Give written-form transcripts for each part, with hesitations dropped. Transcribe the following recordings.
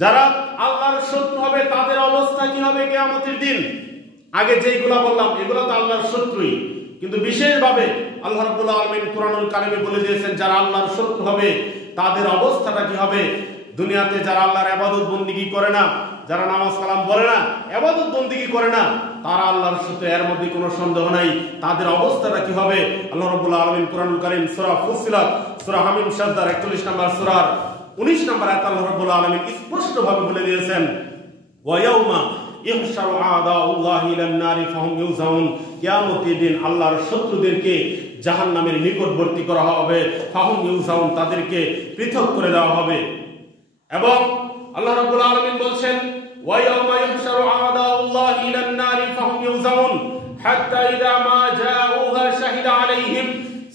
যারা আল্লাহর শত্রু হবে তাদের অবস্থা কি হবে কিয়ামতের দিন? আগে যেগুলা বললাম এগুলো তো আল্লাহর শত্রুই, কিন্তু বিশেষভাবে আল্লাহ রাব্বুল আলামিন কোরআনুল কারিমে বলে দিয়েছেন যারা আল্লাহর শত্রু হবে তাদের অবস্থাটা কি হবে। দুনিয়াতে যারা আল্লাহর ইবাদত বন্দেগী করে না, যারা নামাজ কালাম পড়ে না, ইবাদত বন্দেগী করে না, তারা আল্লাহর শত্রু, এর মধ্যে কোনো সন্দেহ নাই। তাদের অবস্থাটা কি হবে আল্লাহ রাব্বুল আলামিন কোরআনুল কারীম সূরা ফুসিলাত সূরা হামিম সাজদার 41 নম্বর সূরার 19 নম্বর আয়াতে আল্লাহ রাব্বুল আলামিন স্পষ্টভাবে বলে দিয়েছেন ওয়া ইয়াউমা ইহশারু আদাউল্লাহি ইলান নারি ফাহুম ইউজাউন। কিয়ামতের দিন আল্লাহর শত্রুদেরকে জাহান্নামের নিকটবর্তী করা হবে, ফাহুম ইউজাউন, তাদেরকে পৃথক করে দেওয়া হবে। এবং আল্লাহ রাব্বুল আলামিন বলছেন ওয়া ইয়াউমা ইহশারু আদাউল্লাহি ইলান নারি ফাহুম ইউজাউন হাত্তা ইযা মা জাউহা শাহিদা আলাইহিম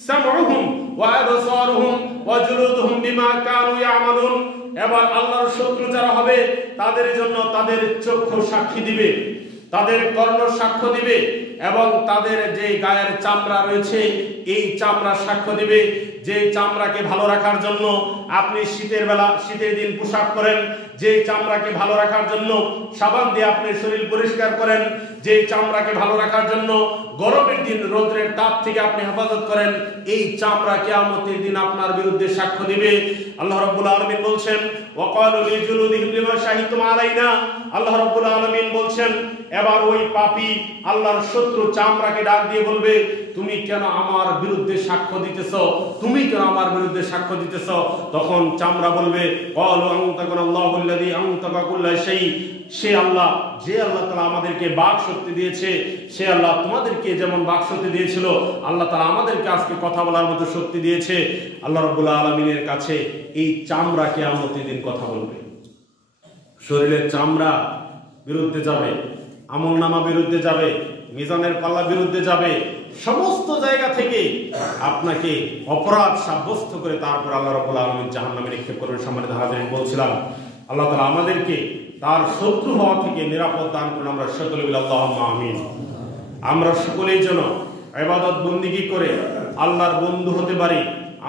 সামউহুম ওয়া আবসারুহুম ওয়া জুলুদুহুম বিমা কানু ইয়ামালুন। এবার আল্লাহর শত্রু যারা হবে তাদের জন্য তাদের চক্ষু সাক্ষী দিবে, তাদের কর্ণ সাক্ষ্য দিবে, এবং তাদের যে গায়ের চামড়া রয়েছে এই চামড়া সাক্ষ্য দিবে। যে চামড়াকে ভালো রাখার জন্য আপনি শীতের দিন পোশাক করেন, যে চামড়াকে ভালো রাখার জন্য সাবান দিয়ে আপনি শরীর পরিষ্কার করেন, যে চামড়াকে ভালো রাখার জন্য গরমের দিন রোদের তাপ থেকে আপনি হেফাজত করেন, এই চামড়া কিয়ামতের দিন আপনার বিরুদ্ধে সাক্ষ্য দিবে। আল্লাহ রাব্বুল আলামিন বলছেন ওয়াকালু লিজুলুদিহিম লিমা শাহিদতুম আলাইনা। আল্লাহ রাব্বুল আলামিন বলছেন এবার ওই পাপী আল্লাহর শত্রু চামড়াকে ডাক দিয়ে বলবে তুমি কেন আমার বিরুদ্ধে সাক্ষ্য দিতেছো, তুমি কেন আমার বিরুদ্ধে সাক্ষ্য দিতেছো? তখন চামড়া বলবে ক্বালু আনতাকাল্লাহুল্লাযী আনতাকা কুল্লা শাই। সে আল্লাহ, যে আল্লাহ তাআলা আমাদেরকে বাক শক্তি দিয়েছে, সে আল্লাহ তোমাদেরকে যেমন বাক শক্তি দিয়েছিল আল্লাহ তাআলা আমাদেরকে আজকে কথা বলার মতো শক্তি দিয়েছে। আল্লাহ রাব্বুল আলামিনের কাছে এই চামড়া কিয়ামতের দিন কথা বলবে। শরীরের চামড়া বিরুদ্ধে যাবে, আমলনামা বিরুদ্ধে যাবে, মিজানের পাল্লা বিরুদ্ধে যাবে, সমস্ত জায়গা থেকে আপনাকে অপরাধ সাব্যস্ত করে তারপর আল্লাহ রাব্বুল আলামিন জাহান্নামে নিক্ষেপ করবেন। সম্মানিত হাজিরিন, বলছিলাম আল্লাহ তাআলা আমাদেরকে তার শত্রু হওয়া থেকে নিরাপদ দান করুন। আমরা সকলে বলি আল্লাহুম্মা আমিন। আমরা সকলেই যেন ইবাদত বন্দেগী করে আল্লাহর বন্ধু হতে পারি,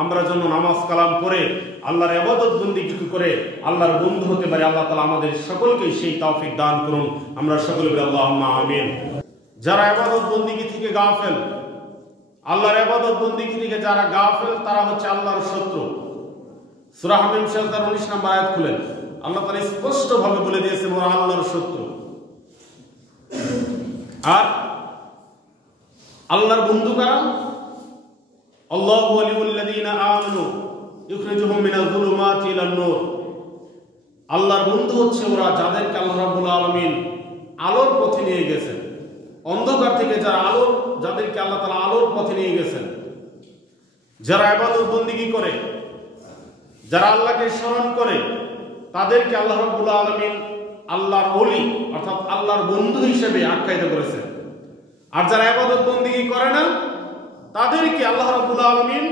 আমরা যেন নামাজ কালাম করে আল্লাহর ইবাদত বন্দেগী করে আল্লাহর বন্ধু হতে পারি। আল্লাহ তাআলা আমাদের সকলকে সেই তৌফিক দান করুন। আমরা সকলে বলি আল্লাহুম্মা আমিন। যারা ইবাদত বন্দেগী থেকে গাফেল, আল্লাহর ইবাদত বন্দেগী থেকে যারা গাফেল তারা হচ্ছে আল্লাহর শত্রু। সূরা হামিম সাজদার 19 নম্বর আয়াত খুলেন, আল্লাহ তাআলা স্পষ্ট ভাবে বলে দিয়েছে ওরা আল্লাহর শত্রু। আর আল্লাহর বন্ধু কারা? আল্লাহু ওয়ালিউল্লাযীনা আমানু ইখরিজুহুম মিনাল যুলুমাতি ইলান নূর। আল্লাহর বন্ধু হচ্ছে ওরা যাদেরকে আল্লাহ রাব্বুল আলামিন আলোর পথে নিয়ে গেছেন। অন্ধকার থেকে যারা যাদেরকে আল্লাহ তাআলা আলোর পথে নিয়ে গেছেন, যারা ইবাদত বন্দেগী করে, যারা আল্লাহকে স্মরণ করে, তাদেরকে আল্লাহ রাব্বুল আলামিন আল্লাহর ওলি অর্থাৎ আল্লাহর বন্ধু হিসেবে আখ্যায়িত করেছেন। আর যারা ইবাদত বন্দেগী করে না তাদেরকে আল্লাহ রাব্বুল আলামিন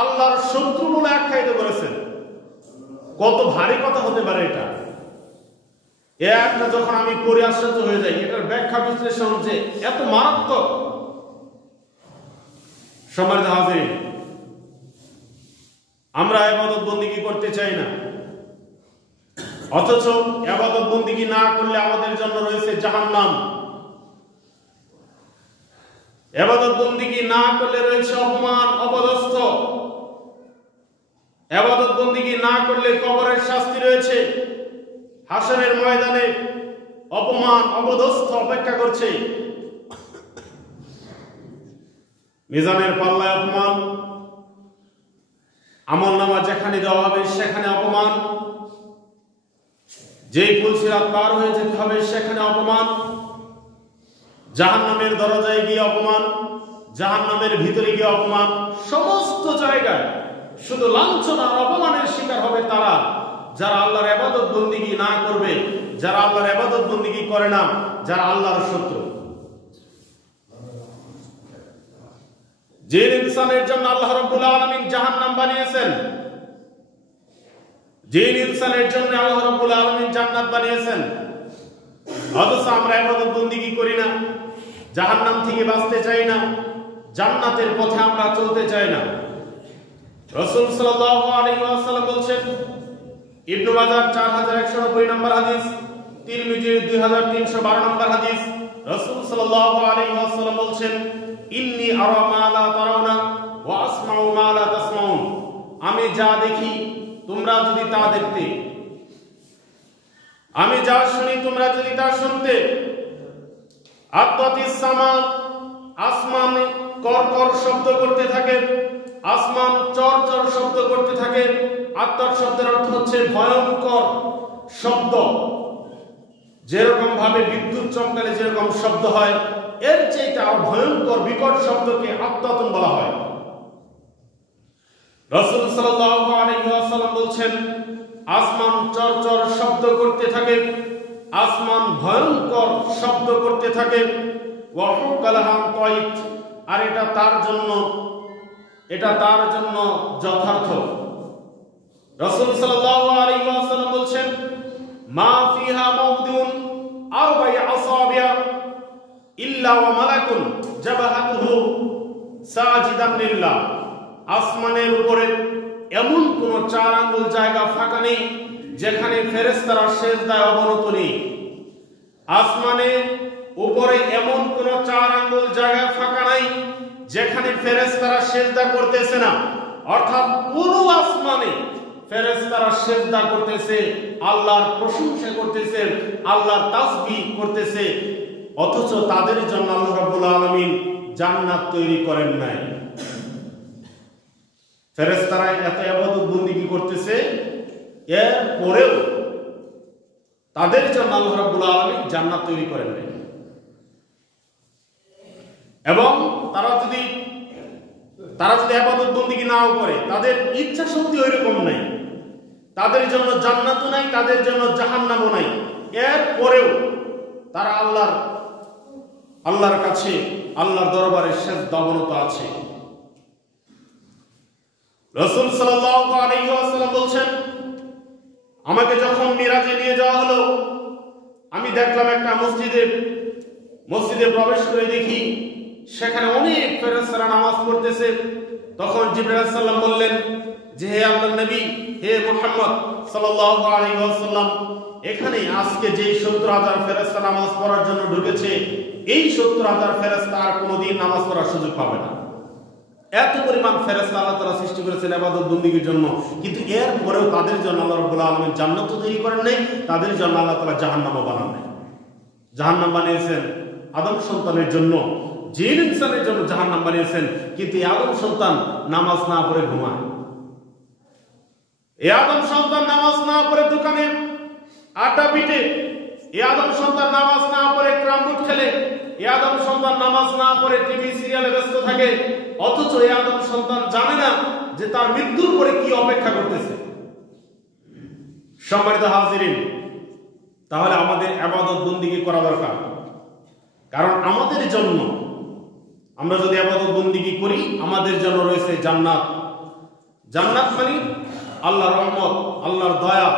আল্লাহর শত্রু বলে আখ্যায়িত করেছেন। কত ভারী কথা হতে পারে এটা! একটা যখন আমি পড়ে আশ্চর্য হয়ে যাই, এটার ব্যাখ্যা বিশ্লেষণ যে এত মারাত্মক। সম্মানিত হাজিরিন, আমরা ইবাদত বন্দেগী করতে চাই না, অথচ ইবাদত বন্দেগী না করলে আমাদের জন্য রয়েছে জাহান্নাম। ইবাদত বন্দেগী না করলে রয়েছে অপমান, অপদস্থ। ইবাদত বন্দেগী না করলে কবরের শাস্তি রয়েছে, হাসরের ময়দানে অপমান, অপদস্থ অপেক্ষা করছে। মিজানের পাল্লায় অপমান, আমলনামা যেখানে দেওয়া হবে সেখানে অপমান, যেই পুলসিরাত পার হয়ে যেতে হবে সেখানে অপমান, জাহান্নামের দরজায় গিয়ে অপমান, জাহান্নামের ভিতরে গিয়ে অপমান, সমস্ত জায়গায় শুধু লাঞ্ছনা আর অপমানের শিকার হবে তারা যারা আল্লাহর ইবাদত বন্দেগী না করবে, যারা আল্লাহর ইবাদত বন্দেগী করে না, যারা আল্লাহর শত্রু। যে ইনসানের জন্য আল্লাহ রাব্বুল আলামিন জাহান্নাম বানিয়েছেন, যে ইনসানের জন্য আল্লাহ রাব্বুল আলামিন জান্নাত বানিয়েছেন, অথচ আমরা ইবাদত বন্দেগী করি না, জাহান্নাম থেকে বাঁচতে চাই না, জান্নাতের পথে আমরা চলতে চাই না। রাসূল সাল্লাল্লাহু আলাইহি ওয়াসাল্লাম বলেন ইবনে মাজাহ 4190 নম্বর হাদিস, তিরমিজি 2312 নম্বর হাদিস। রাসূল সাল্লাল্লাহু আলাইহি ওয়াসাল্লাম বলেন, ইন্নী আরা মা লা তারাউনা ওয়া আসমাউ মা লা তাসমাউন। আমি যা দেখি তোমরা যদি তা দেখতে, আমি যা শুনি তোমরা যদি তা শুনতে। আতাতিস সামা, আসমান করকর শব্দ করতে থাকে, আসমান চরচর শব্দ করতে থাকে। আত্মার শব্দের অর্থ হচ্ছে ভয়ঙ্কর শব্দ, যেরকম ভাবে বিদ্যুৎ চমকালে যেরকম শব্দ হয়, এর চেয়ে আরো ভয়ঙ্কর বিকট শব্দকে আত্মাতন বলা হয়। রাসূল সাল্লাল্লাহু আলাইহি ওয়াসাল্লাম বলেন, আসমান চরচর শব্দ করতে থাকে, আসমান ভয়ঙ্কর শব্দ করতে থাকে। ওয়া হুকালাহাম তাইত, আর এটা তার জন্য যথার্থ। রাসূল সাল্লাল্লাহু আলাইহি ওয়াসাল্লাম বলেন, মা ফিহা মাউদুন আরবা'i আসাবিয়া ইল্লা ওয়া মালাকুন জাবাহাতুহু সাজিদান লিল্লাহ। আসমানের উপরে এমন কোন 4 আঙ্গুল জায়গা ফাঁকা নেই যেখানে ফেরেশতারা সিজদায় অবনত নেই। আসমানের উপরে এমন কোন 4 আঙ্গুল জায়গা ফাঁকা নাই যেখানে ফেরেশতারা সিজদা করতেছে না। অর্থাৎ পুরো আসমানে ফেরেশতারা সিজদা করতেছে, আল্লাহর প্রশংসা করতেছে, আল্লাহর তাসবিহ করতেছে, অথচ তাদের জন্য আল্লাহ রাব্বুল আলামিন জান্নাত তৈরি করেন নাই। ফেরেশতারা এত ইবাদত বندگی করতেছে, এর পরেও তাদের জন্য আল্লাহ রাব্বুল আলামিন জান্নাত তৈরি করেন নাই। এবং তারা যদি ইবাদত বندگی নাও করে, তাদের ইচ্ছা শক্তি ওইরকম নাই, তাদের জন্য জান্নাতও নাই, তাদের জন্য জাহান্নামও নাই, এর পরেও তারা আল্লাহর কাছে, আল্লাহর দরবারে সিজদা অবনত আছে। রাসূল সাল্লাল্লাহু আলাইহি ওয়াসাল্লাম বলেন, আমাকে যখন মিরাজে নিয়ে যাওয়া হলো, আমি দেখলাম একটা মসজিদে প্রবেশ করে দেখি সেখানে অনেক ফেরেশতারা নামাজ পড়তেছে। তখন জিবরাইল আলাইহিস সালাম বললেন যে, হে আল্লাহর নবী, হে মুহাম্মদ সাল্লাল্লাহু আলাইহি ওয়াসাল্লাম, এখানে আজকে যে ৭০,০০০ ফেরেশতা নামাজ পড়ার জন্য ঢুকেছে, এই ৭০,০০০ ফেরেশতা আর কোনোদিন নামাজ পড়ার সুযোগ পাবে না। এত পরিমাণ ফেরেশতা আল্লাহ তাআলা সৃষ্টি করেছেন ইবাদত বندگির জন্য, কিন্তু এর পরেও তাদের জন্য আল্লাহ রাব্বুল আলামিন জান্নাত তৈরি করেন নাই, তাদের জন্য আল্লাহ তাআলা জাহান্নামও বানান নাই। জাহান্নাম বানিয়েছেন আদম সন্তানের জন্য, জিন ইনসানের জন্য জাহান্নাম বানিয়েছেন, কিন্তু এই আদম সন্তান নামাজ না পড়ে ঘুমায়, এই আদম সন্তান নামাজ না পড়ে দোকানে আটা পিটে, এই আদম সন্তান নামাজ না পড়ে ক্রামবুট খেলে, এই আদম সন্তান নামাজ না পড়ে টিভি সিরিয়ালে ব্যস্ত থাকে, অথচ এই আদম সন্তান জানে না যে তার মৃত্যুর পরে কি অপেক্ষা করতেছে। সম্মানিত হাজিরিন, তাহলে আমাদের ইবাদত বندگی করা দরকার, কারণ আমাদের জন্য, আমরা যদি ইবাদত বندگی করি, আমাদের জন্য রয়েছে জান্নাত। জান্নাত মানে আল্লাহর রহমত, আল্লাহর দয়া,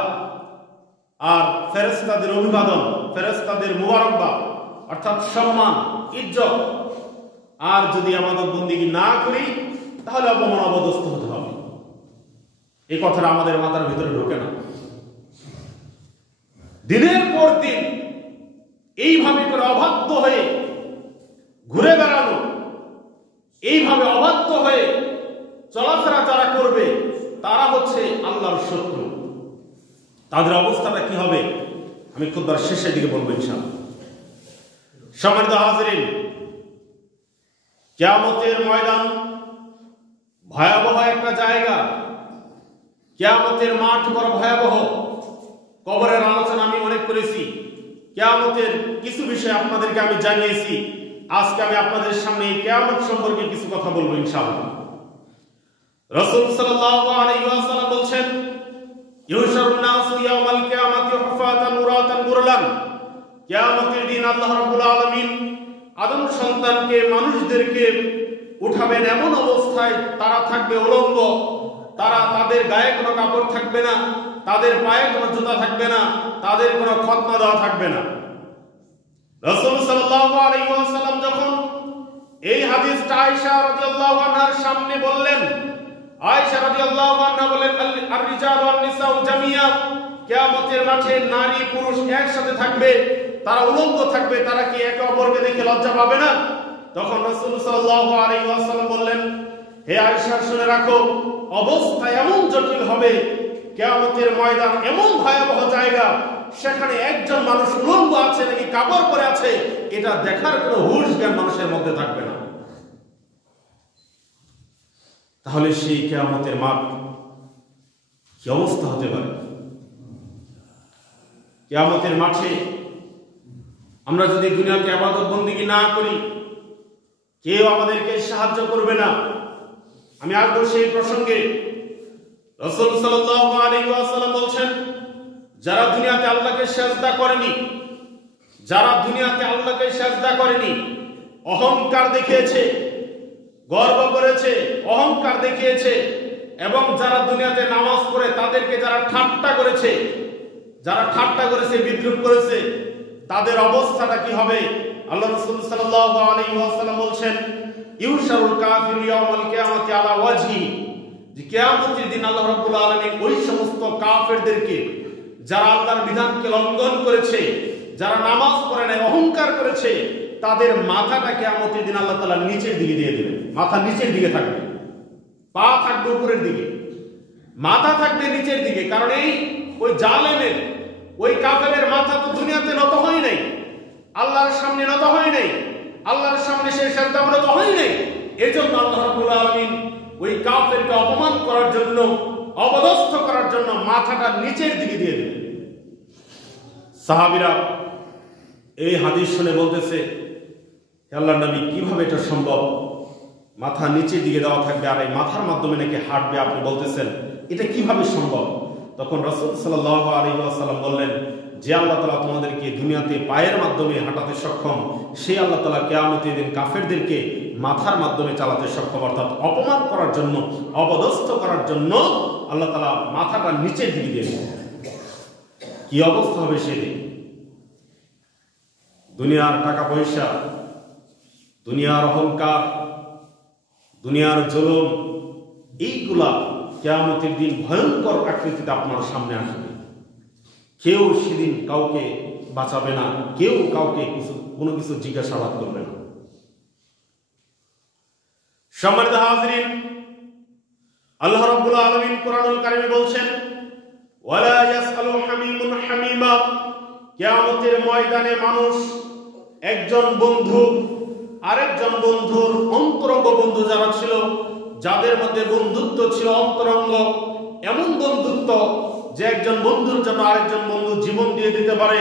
আর ফেরেশতাদের অভিবাদন, ফেরেশতাদের মুবারকবাদ, অর্থাৎ সম্মান, ইজ্জত। আর যদি ইবাদত বندگی না করি, তাহলে অপমান অবদস্থ হতে হবে। এই কথাটা আমাদের মাথার ভিতরে ঢোকে না। দিনের পর দিন এইভাবে করে অবাধ্য হয়ে ঘুরে বেড়ানো, এইভাবে অবাধ্য হয়ে চলাফেরা যারা করবে, তারা হচ্ছে আল্লাহর শত্রু। তাদের অবস্থাটা কি হবে আমি খুতবার শেষের দিকে বলবো ইনশাআল্লাহ। সম্মানিত হাজিরিন, কিয়ামতের ময়দান ভয়াবহ একটা জায়গা, কিয়ামতের মাঠ বড় ভয়াবহ। কবরের আলোচনা আমি অনেক করেছি, কিয়ামতের কিছু বিষয় আপনাদেরকে আমি জানিয়েছি। আজকে আমি আপনাদের সামনে এই কিয়ামত সম্পর্কে কিছু কথা বলবো ইনশাআল্লাহ। রাসূল সাল্লাল্লাহু আলাইহি ওয়াসাল্লাম বলেন, ইউশারুন নাসু ইয়াউমাল কিয়ামাতি হুফাতান উরাতান গুরলান। কিয়ামতের দিন আল্লাহ রাব্বুল আলামিন আদম সন্তানকে, মানুষদেরকে উঠাবেন এমন অবস্থায় তারা থাকবে উলঙ্গ, তাদের গায়ে কোনো কাপড় থাকবে না, তাদের পায়ে কোনো জুতা থাকবে না, তাদের কোনো খতনা দেওয়া থাকবে না। রাসূল সাল্লাল্লাহু আলাইহি ওয়াসাল্লাম যখন এই হাদিসটা আয়েশা রাদিয়াল্লাহু আনহার সামনে বললেন, আয়েশা রাদিয়াল্লাহু আনহা বলেন, আর রিজালু ওয়ান নিসাউ জামিয়া কিয়ামতের মাঠে নারী পুরুষ একসাথে থাকবে, তারা উলঙ্গ থাকবে, তারা কি একে অপরকে দেখে লজ্জা পাবে না? তখন রাসূল সাল্লাল্লাহু আলাইহি ওয়াসাল্লাম বললেন, হে আয়েশা শুনে রাখো, অবস্থা এমন জটিল হবে, কিয়ামতের ময়দান এমন ভয়াবহ জায়গা, সেখানে একজন মানুষ উলঙ্গ আছে নাকি কাপড় পরে আছে এটা দেখার কোনো হুঁশ জ্ঞান মানুষের মধ্যে থাকবে না। তাহলে সেই কিয়ামতের মাঠ কি অবস্থা হতে পারে? কিয়ামতের মাঠে আমরা যদি দুনিয়াতে ইবাদত বন্দেগী না করি, কেউ আমাদেরকে সাহায্য করবে না। আমি আসবো সেই প্রসঙ্গে। রাসূল সাল্লাল্লাহু আলাইহি ওয়াসাল্লাম বলছেন, যারা দুনিয়াতে আল্লাহকে সিজদা করেনি, যারা দুনিয়াতে আল্লাহকে সিজদা করেনি, অহংকার দেখিয়েছে, গর্ব করেছে, অহংকার দেখিয়েছে, এবং যারা দুনিয়াতে নামাজ পড়ে তাদেরকে যারা ঠাট্টা করেছে, বিদ্রূপ করেছে, তাদের অবস্থাটা কি হবে? আল্লাহ রাসূল সাল্লাল্লাহু আলাইহি ওয়াসাল্লাম বলছেন, ইউশারুল কাফিরু ইয়াউমাল কিয়ামাতি আলা ওয়াজহি, যে কিয়ামতের দিন আল্লাহ রাব্বুল আলামিন ওই সমস্ত কাফেরদেরকে, যারা আল্লাহর বিধানকে লঙ্ঘন করেছে, যারা নামাজ পড়ে নাই, অহংকার করেছে, তাদের মাথাটা কিয়ামতের দিন আল্লাহ তাআলা নিচের দিকে দিয়ে দিবেন। মাথা নিচের দিকে থাকবে, পা থাকবে উপরের দিকে, মাথা থাকবে নিচের দিকে। কারণ ওই জালেমের, ওই কাফেরের মাথা তো দুনিয়াতে নত হয় নাই, আল্লাহর সামনে নত হয় নাই, আল্লাহর সামনে সে সিজদারত হয় নাই। এজন্য আল্লাহ রাব্বুল আলামিন ওই কাফেরকে অপমান করার জন্য, অপদস্থ করার জন্য মাথাটা নিচের দিকে দিয়ে দিলেন। সাহাবীরা এই হাদিস শুনে বলতেছে, হে আল্লাহর নবী, কিভাবে এটা সম্ভব? মাথা নিচের দিকে দেওয়া থাকবে আর এই মাথার মাধ্যমে নাকি হাঁটবে, আপনি বলতেছেন এটা কিভাবে সম্ভব? তখন রাসূল সাল্লাল্লাহু আলাইহি ওয়াসাল্লাম বললেন, যে আল্লাহ তাআলা তোমাদেরকে দুনিয়াতে পায়ের মাধ্যমে হাঁটাতে সক্ষম, সেই আল্লাহ তাআলা কিয়ামতের দিন কাফেরদেরকে মাথার মাধ্যমে চালাতে সক্ষম। অর্থাৎ অপমান করার জন্য, অপদস্থ করার জন্য আল্লাহ তাআলা মাথাটা নিচের দিকে দিয়ে দেবেন। কি অবস্থা হবে সেদিন? দুনিয়ার টাকা পয়সা, দুনিয়ার অহংকার, দুনিয়ার জুলুম, এইগুলা কিয়ামতের দিন ভয়ঙ্কর আকৃতিতে আপনার সামনে আসবে। কেউ সেদিন কাউকে বাঁচাবে না, কেউ কাউকে কোনো কিছু জিজ্ঞাসাবাদ করবে না। সম্মানিত হাজিরিন, আল্লাহ রাব্বুল আলামিন কোরআনুল কারীমে বলছেন, ওয়ালা ইয়াসআলু হামিমুন হামিমা, কিয়ামতের ময়দানে মানুষ একজন বন্ধু আরেকজন বন্ধুর, অন্তরঙ্গ বন্ধু যারা ছিল, যাদের মধ্যে বন্ধুত্ব ছিল অন্তরঙ্গ, এমন বন্ধুত্ব যে একজন বন্ধুর জন্য আরেকজন বন্ধু জীবন দিয়ে দিতে পারে।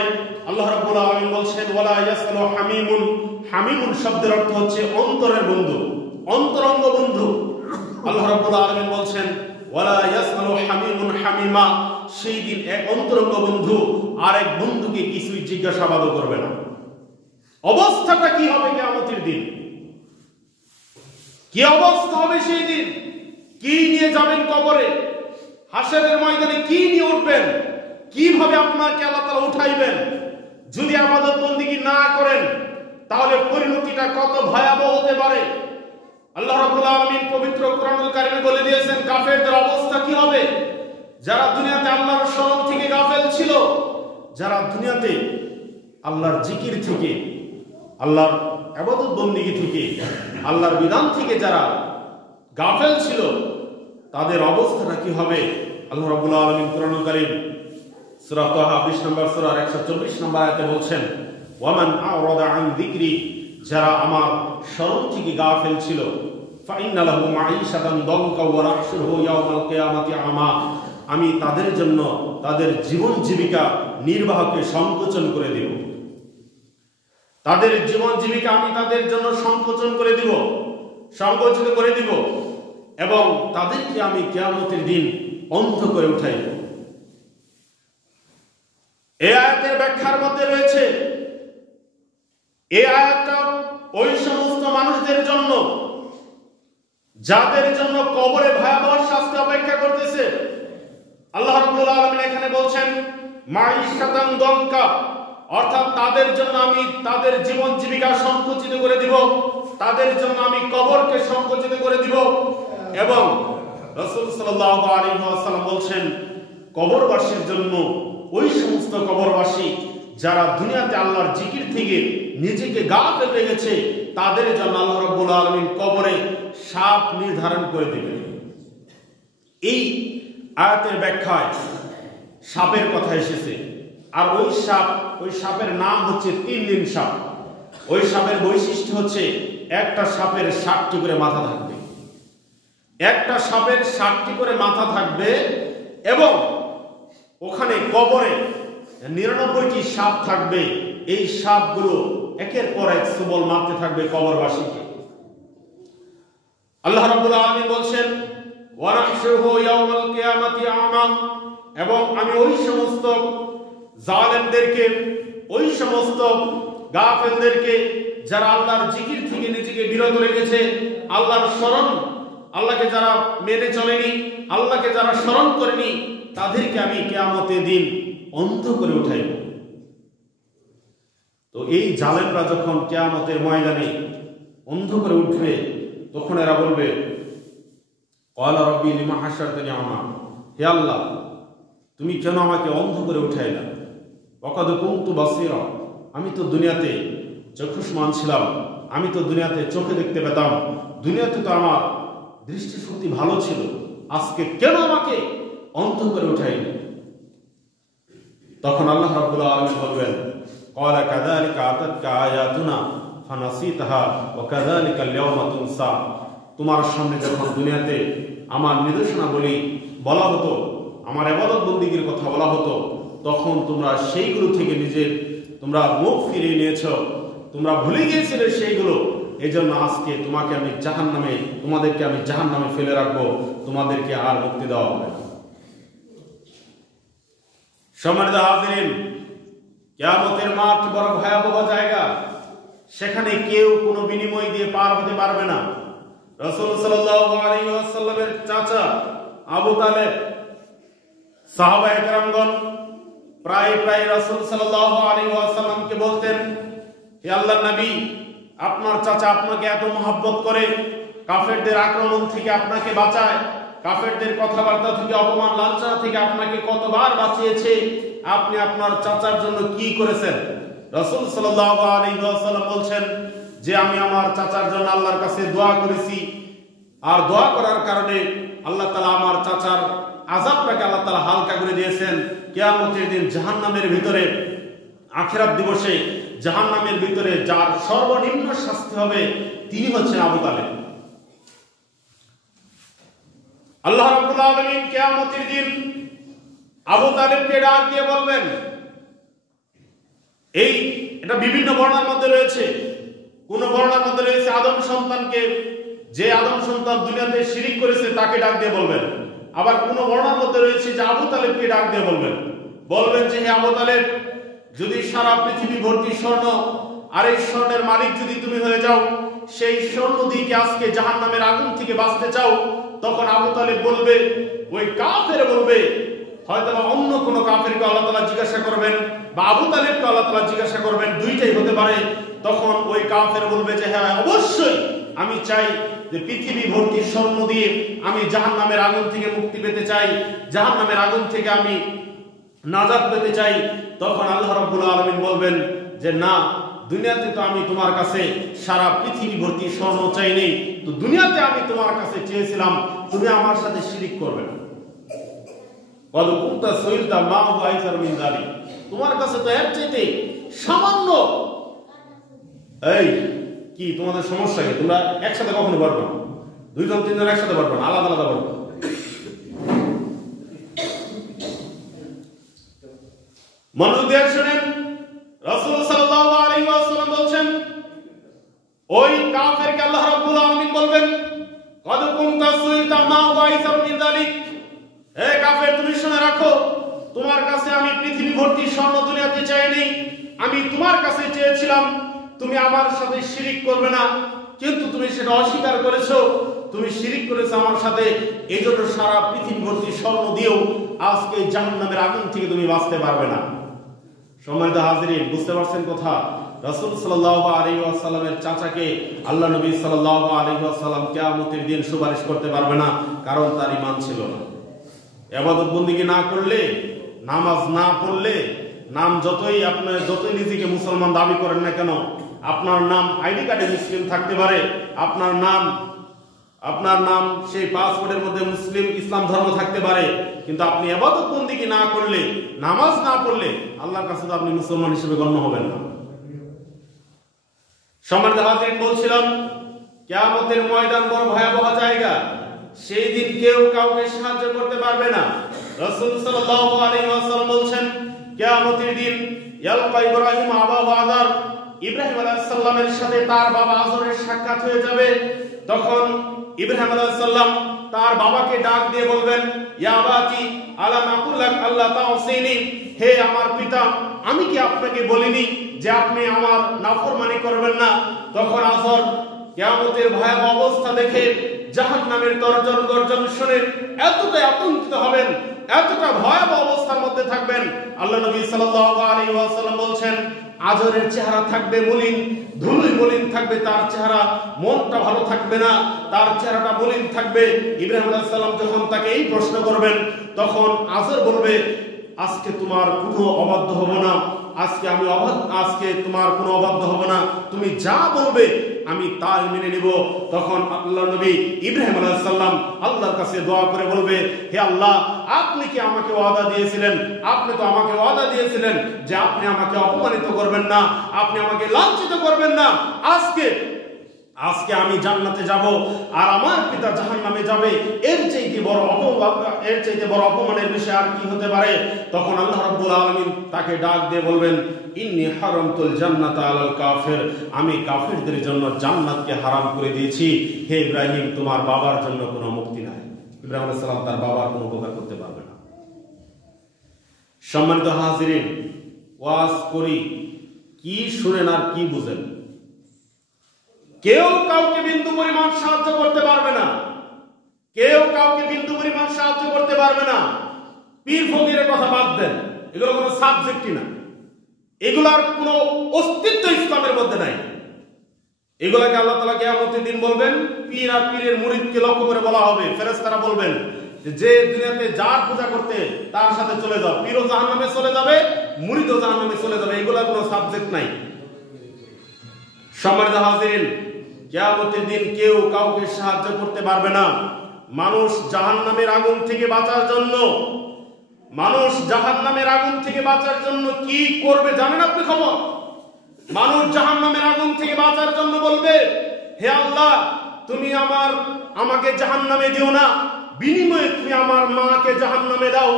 আল্লাহ রাব্বুল আলামিন বলছেন, ওয়ালা ইয়াসআলু হামিমুন, হামিমুন শব্দের অর্থ হচ্ছে অন্তরের বন্ধু, অন্তরঙ্গ বন্ধু। আল্লাহ রাব্বুল আলামিন বলছেন, ওয়ালা ইয়াসআলু হামিমুন হামিমা, সেই দিন এক অন্তরঙ্গ বন্ধু আরেক বন্ধুকে কিছুই জিজ্ঞাসাবাদও করবে না। অবস্থাটা কি হবে কিয়ামতের দিন? কি অবস্থা হবে সেই দিন? কি নিয়ে যাবেন কবরে? হাসরের ময়দানে কি নিয়ে উঠবেন? কিভাবে আপনাকে আল্লাহ তাআলা উঠাইবেন? যদি ইবাদত বন্দেগী না করেন তাহলে পরিণতিটা কত ভয়াবহ হতে পারে। আল্লাহ রাব্বুল আলামিন পবিত্র কোরআনুল কারীমে বলে দিয়েছেন কাফেরদের অবস্থা কি হবে। যারা দুনিয়াতে আল্লাহর স্মরণ থেকে গাফেল ছিল, যারা দুনিয়াতে আল্লাহর জিকির থেকে, আল্লাহর ইবাদত বন্দেগী থেকে, আল্লাহর বিধান থেকে যারা গাফেল ছিল, তাদের অবস্থাটা কি হবে? আল্লাহ রাব্বুল আলামিন কোরআনুল কারীম সূরা তাহা 20 নম্বর সূরার 124 নম্বর আয়াতে বলছেন, ওয়ামান আ'রাদা আন যিকরি, যারা আমার স্মরণ থেকে গাফেল ছিল, ফাইন্না লাহু মাঈশাতান দানকা ওয়া রাহশুরহু ইয়াওমাল কিয়ামাতি আমা, আমি তাদের জন্য তাদের জীবন জীবিকা নির্বাহকে সংকোচন করে দেব। তাদের জীবন জীবিকা আমি তাদের জন্য সংকোচন করে দিব, সংকোচিত করে দিব, এবং তাদেরকে আমি কিয়ামতের দিন অন্ধ করে উঠাইব। এই আয়াতের ব্যাখ্যার মধ্যে রয়েছে, এই আয়াতটা ওই সমস্ত মানুষদের জন্য যাদের জন্য কবরে ভয়াবহ শাস্তি অপেক্ষা করতেছে। আল্লাহ রাব্বুল আলামিন এখানে বলছেন মাঈশাতান দানকা, অর্থাৎ তাদের জন্য আমি তাদের জীবন জীবিকা সংকুচিত করে দিব, তাদের জন্য আমি কবরকে সংকুচিত করে দিব। এবং রাসূল সাল্লাল্লাহু আলাইহি ওয়াসাল্লাম বলছেন কবরবাসীর জন্য ওই সমস্ত কবরবাসী যারা দুনিয়াতে আল্লাহর জিকির থেকে নিজেকে গাফেল রেখেছে, তাদের জন্য আল্লাহ রাব্বুল আলামিন কবরে সাপ নির্ধারণ করে দেবেন। এই আয়াতের ব্যাখ্যায় সাপের কথা এসেছে। আর ওই সাপের নাম হচ্ছে তিনলিন সাপ। ওই সাপের বৈশিষ্ট্য হচ্ছে একটা সাপের 60টি করে মাথা থাকবে, একটা সাপের 60টি করে মাথা থাকবে, এবং ওখানে কবরে 99টি সাপ থাকবে। এই সাপগুলো একের পর এক সুবল মারতে থাকবে কবরবাসীকে। আল্লাহ রাব্বুল আলামিন বলছেন, ওয়া নাহশুরু ইয়াওমাল কিয়ামাতি আমা, এবং আমি ওই সমস্ত জালেমদেরকে, ওই সমস্ত গাফেলদেরকে যারা আল্লাহর জিকির থেকে নিজেকে বিরত রেখেছে, আল্লাহর স্মরণ, আল্লাহকে যারা মেনে চলেনি, আল্লাহকে যারা স্মরণ করেনি, তাদেরকে আমি কিয়ামতের দিন অন্ধ করে উঠাইব। তো এই জালেমরা যখন কিয়ামতের ময়দানে অন্ধ করে উঠবে, তখন এরা বলবে, ক্বালা রাব্বি লিমা হাশারতানি আমা, হে আল্লাহ, তুমি কেন আমাকে অন্ধ করে উঠাইলা? ওয়াকাদ কুনতু বাসীরা, আমি তো দুনিয়াতে চক্ষুষ্মান ছিলাম, আমি তো দুনিয়াতে চোখে দেখতে পেতাম, দুনিয়াতে তো আমার দৃষ্টিশক্তি ভালো ছিল, আজকে কেন আমাকে অন্ধ করে উঠাইনি? তখন আল্লাহ রাব্বুল আলামিন বলবেন, ক্বালা কাযালিকা আতাতকা আয়াতুনা ফানাসিতাহা ওয়া কাযালিকা আল-ইয়াওমা তুনসা, তোমার সামনে যখন দুনিয়াতে আমার নিদর্শনাবলী বলা হতো, আমার ইবাদত বন্দেগীর কথা বলা হতো, তখন তোমরা সেইগুলো থেকে তোমরা মুখ ফিরিয়ে নিয়েছো, তোমরা ভুলে গিয়েছিলে সেইগুলো। এই জন্য আজকে তোমাদেরকে আমি জাহান্নামে ফেলে রাখবো, তোমাদেরকে আর মুক্তি দেওয়া হবে না। সম্মানিত হাজিরিন, কিয়ামতের মাঠ বড় ভয়াবহ জায়গা। সেখানে কেউ কোনো বিনিময় দিয়ে পার হতে পারবে না। রাসূল সাল্লাল্লাহু আলাইহি ওয়াসাল্লামের চাচা আবু তালেব, সাহাবায়ে কেরামগণ প্রায় রাসূল সাল্লাল্লাহু আলাইহি ওয়াসাল্লামকে বলতেন, হে আল্লাহর নবী, আপনার চাচা আপনাকে এত মহব্বত করে, কাফেরদের আক্রমণ থেকে আপনাকে বাঁচায়, কাফেরদের কথাবার্তা থেকে, অপমান লাঞ্ছনা থেকে আপনাকে কতবার বাঁচিয়েছে, আপনি আপনার চাচার জন্য কি করেছেন? রাসূল সাল্লাল্লাহু আলাইহি ওয়াসাল্লাম বলছেন যে আমি আমার চাচার জন্য আল্লাহর কাছে দোয়া করেছি, আর দোয়া করার কারণে আল্লাহ তাআলা আমার চাচার আযাবটাকে আল্লাহ তাআলা হালকা করে দিয়েছেন। কিয়ামতের দিন জাহান্নামের ভিতরে, আখিরাত দিবসে জাহান্নামের ভিতরে যার সর্বনিম্ন শাস্তি হবে তিনি হচ্ছেন আবু তালেব। আল্লাহ রাব্বুল আলামিন কিয়ামতের দিন আবু তালেবকে ডাক দিয়ে বলবেন, এটা বিভিন্ন বর্ণনার মধ্যে রয়েছে। কোন বর্ণনার মধ্যে রয়েছে আদম সন্তানকে, যে আদম সন্তান দুনিয়াতে শিরিক করেছে তাকে ডাক দিয়ে বলবেন। আবার কোন বর্ণনার মধ্যে রয়েছে যে আবু তালেবকে ডাক দিয়ে বলবেন যে হে আবু তালেব, যদি সারা পৃথিবী ভর্তি স্বর্ণ, আর এই স্বর্ণের মালিক যদি তুমি হয়ে যাও, সেই স্বর্ণ দিয়ে আজকে জাহান্নামের আগুন থেকে বাঁচতে চাও, তখন আবু তালেব বলবে, ওই কাফের বলবে, হয়তো অন্য কোন কাফেরকে আল্লাহ তাআলা জিজ্ঞাসা করবেন, বা আবু তালেবকে আল্লাহ তাআলা জিজ্ঞাসা করবেন, দুইটাই হতে পারে। তখন ওই কাফের বলবে যে হ্যাঁ, অবশ্যই আমি চাই যে পৃথিবী ভর্তি স্বর্ণ দিয়ে আমি জাহান্নামের আগুন থেকে মুক্তি পেতে চাই, জাহান্নামের আগুন থেকে আমি নাজাত পেতে চাই। তখন আল্লাহ রাব্বুল আলামিন বলবেন যে না, দুনিয়াতে তো আমি তোমার কাছে সারা পৃথিবী ভর্তি স্বর্ণ চাইনি, তো দুনিয়াতে আমি তোমার কাছে চেয়েছিলাম তুমি আমার সাথে শিরিক করবে না। তোমার কাছে তো এর চাইতে সামান্য, এই কি তোমাদের সমস্যা কি? তোমরা একসাথে কখনো পারবে না, দুইজন তিনজন একসাথে পারবে না, আলাদা আলাদা পারবে। মনোযোগ দিয়ে শুনেন, রাসূল সাল্লাল্লাহু আলাইহি ওয়াসাল্লাম বলছেন, ওই কাফেরকে আল্লাহ রাব্বুল আলামিন বলবেন, কদ কুনতা সুইতা মা ওয়াইসার মিন যালিক, হে কাফের, তুমি শুনে রাখো, তোমার কাছে আমি পৃথিবী ভর্তি স্বর্ণ দুনিয়াতে চাইনি, আমি তোমার কাছে চেয়েছিলাম তুমি আমার সাথে শিরিক করবে না, কিন্তু তুমি সেটা অস্বীকার করেছো, তুমি শিরিক করেছো আমার সাথে, এইজন্য সারা পৃথিবী ভর্তি স্বর্ণ দিয়েও আজকে জাহান্নামের আগুন থেকে তুমি বাঁচতে পারবে না। সম্মানিত হাজিরিন, বুঝতে পারছেন কথা? রাসূল সাল্লাল্লাহু আলাইহি ওয়াসাল্লামের চাচাকে আল্লাহ নবী সাল্লাল্লাহু আলাইহি ওয়াসাল্লাম কিয়ামতের দিন সুপারিশ করতে পারবে না, কারণ তার ঈমান ছিল না। ইবাদত বন্দেগী না করলে, নামাজ না পড়লে নাম যতই নিজেকে মুসলমান দাবি করেন না কেন, আপনার নাম আইডি কার্ডে মুসলিম থাকতে পারে, আপনার নাম সেই পাসপোর্টের মধ্যে মুসলিম ইসলাম ধর্ম থাকতে পারে, কিন্তু আপনি ইবাদত বন্দেগী না করলে, নামাজ না পড়লে আল্লাহর কাছে তো আপনি মুসলমান হিসেবে গণ্য হবেন না। সম্মানিত হাজিরিন, বলছিলাম কিয়ামতের ময়দান বড় ভয়াবহ জায়গা। সেই দিন কেউ কাউকে সাহায্য করতে পারবে না। রাসূল সাল্লাল্লাহু আলাইহি ওয়াসাল্লাম বলছেন, কিয়ামতের দিন ইয়ালকা ইব্রাহিম আবাহু আযর, ইব্রাহিম আলাইহিস সালামের সাথে তার বাবা আযরের সাক্ষাৎ হয়ে যাবে। তখন ইব্রাহিম আলাইহিস সালাম তার বাবাকে ডাক দিয়ে বলবেন, ইয়া আবাতি আলাম আকুল লাক আল্লাহ তাউসিনি, হে আমার পিতা, আমি কি আপনাকে বলিনি যে আপনি আমার নাফরমানি করবেন না? তখন আযর কিয়ামতের ভয়াবহ অবস্থা দেখে, জাহান্নামের তর্জন গর্জন শুনে এতটাই আতঙ্কিত হবেন, এতটা ভয়াবহ অবস্থার মধ্যে থাকবেন। আল্লাহ নবী সাল্লাল্লাহু আলাইহি ওয়াসাল্লাম বলছেন, আযরের চেহারা থাকবে মলিন, ধুলোয় মলিন থাকবে তার চেহারা, মনটা ভালো থাকবে না, তার চেহারাটা মলিন থাকবে। ইব্রাহিম আলাইহিস সালাম যখন তাকে এই প্রশ্ন করবেন, তখন আযর বলবে, আজকে তোমার কোনো অবাধ্য হব না, আজকে তোমার কোনো অবাধ্য হব না, তুমি যা বলবে আমি তাই মেনে নিব। তখন আল্লাহ নবী ইব্রাহিম আলাইহিস সালাম আল্লাহর কাছে দোয়া করে বলবে, হে আল্লাহ, আপনি কি আমাকে ওয়াদা দিয়েছিলেন, আপনি তো আমাকে ওয়াদা দিয়েছিলেন যে আপনি আমাকে অপমানিত করবেন না, আপনি আমাকে লাঞ্ছিত করবেন না। আজকে আমি জান্নাতে যাব আর আমার পিতা জাহান্নামে যাবে, এর চাইতে বড় অপমানের বিষয় আর কি হতে পারে? তখন আল্লাহ রাব্বুল আলামিন তাকে ডাক দিয়ে বলবেন, ইন্নী হারামতুল জান্নাতা আলাল কাফির, আমি কাফিরদের জন্য জান্নাতকে হারাম করে দিয়েছি। হে ইব্রাহিম, তোমার বাবার জন্য কোনো মুক্তি নাই। ইব্রাহিম আলাইহিস সালাম তার বাবার কোনো উপকার করতে পারবে না। সম্মানিত হাজিরিন, ওয়াজ করি, কি শুনেন আর কি বুঝেন? কেউ কাউকে বিন্দু পরিমাণ সাহায্য করতে পারবে না, কেউ কাউকে বিন্দু পরিমাণ সাহায্য করতে পারবে না। পীর ফকিরের কথা বাদ দেন, এগুলো কোনো সাবজেক্টই না, এগুলার কোনো অস্তিত্ব ইসলামের মধ্যে নাই। এগুলাকে আল্লাহ তাআলা কিয়ামতের দিন বলবেন, পীর আর পীরের মুরিদকে লক্ষ্য করে বলা হবে, ফেরেশতারা বলবেন যে দুনিয়াতে যার পূজা করতে তার সাথে চলে যাও, পীরও জাহান্নামে চলে যাবে, মুরিদও জাহান্নামে চলে যাবে, এগুলার কোনো সাবজেক্ট নাই। সম্মানিত হাজিরিন, কিয়ামতের দিন কেউ কাউকে সাহায্য করতে পারবে না। মানুষ জাহান্নামের আগুন থেকে বাঁচার জন্য কি করবে জানেন আপনি খবর? মানুষ জাহান্নামের আগুন থেকে বাঁচার জন্য বলবে, হে আল্লাহ, তুমি আমাকে জাহান্নামে দিও না, বিনিময়ে তুমি আমার মাকে জাহান্নামে দাও,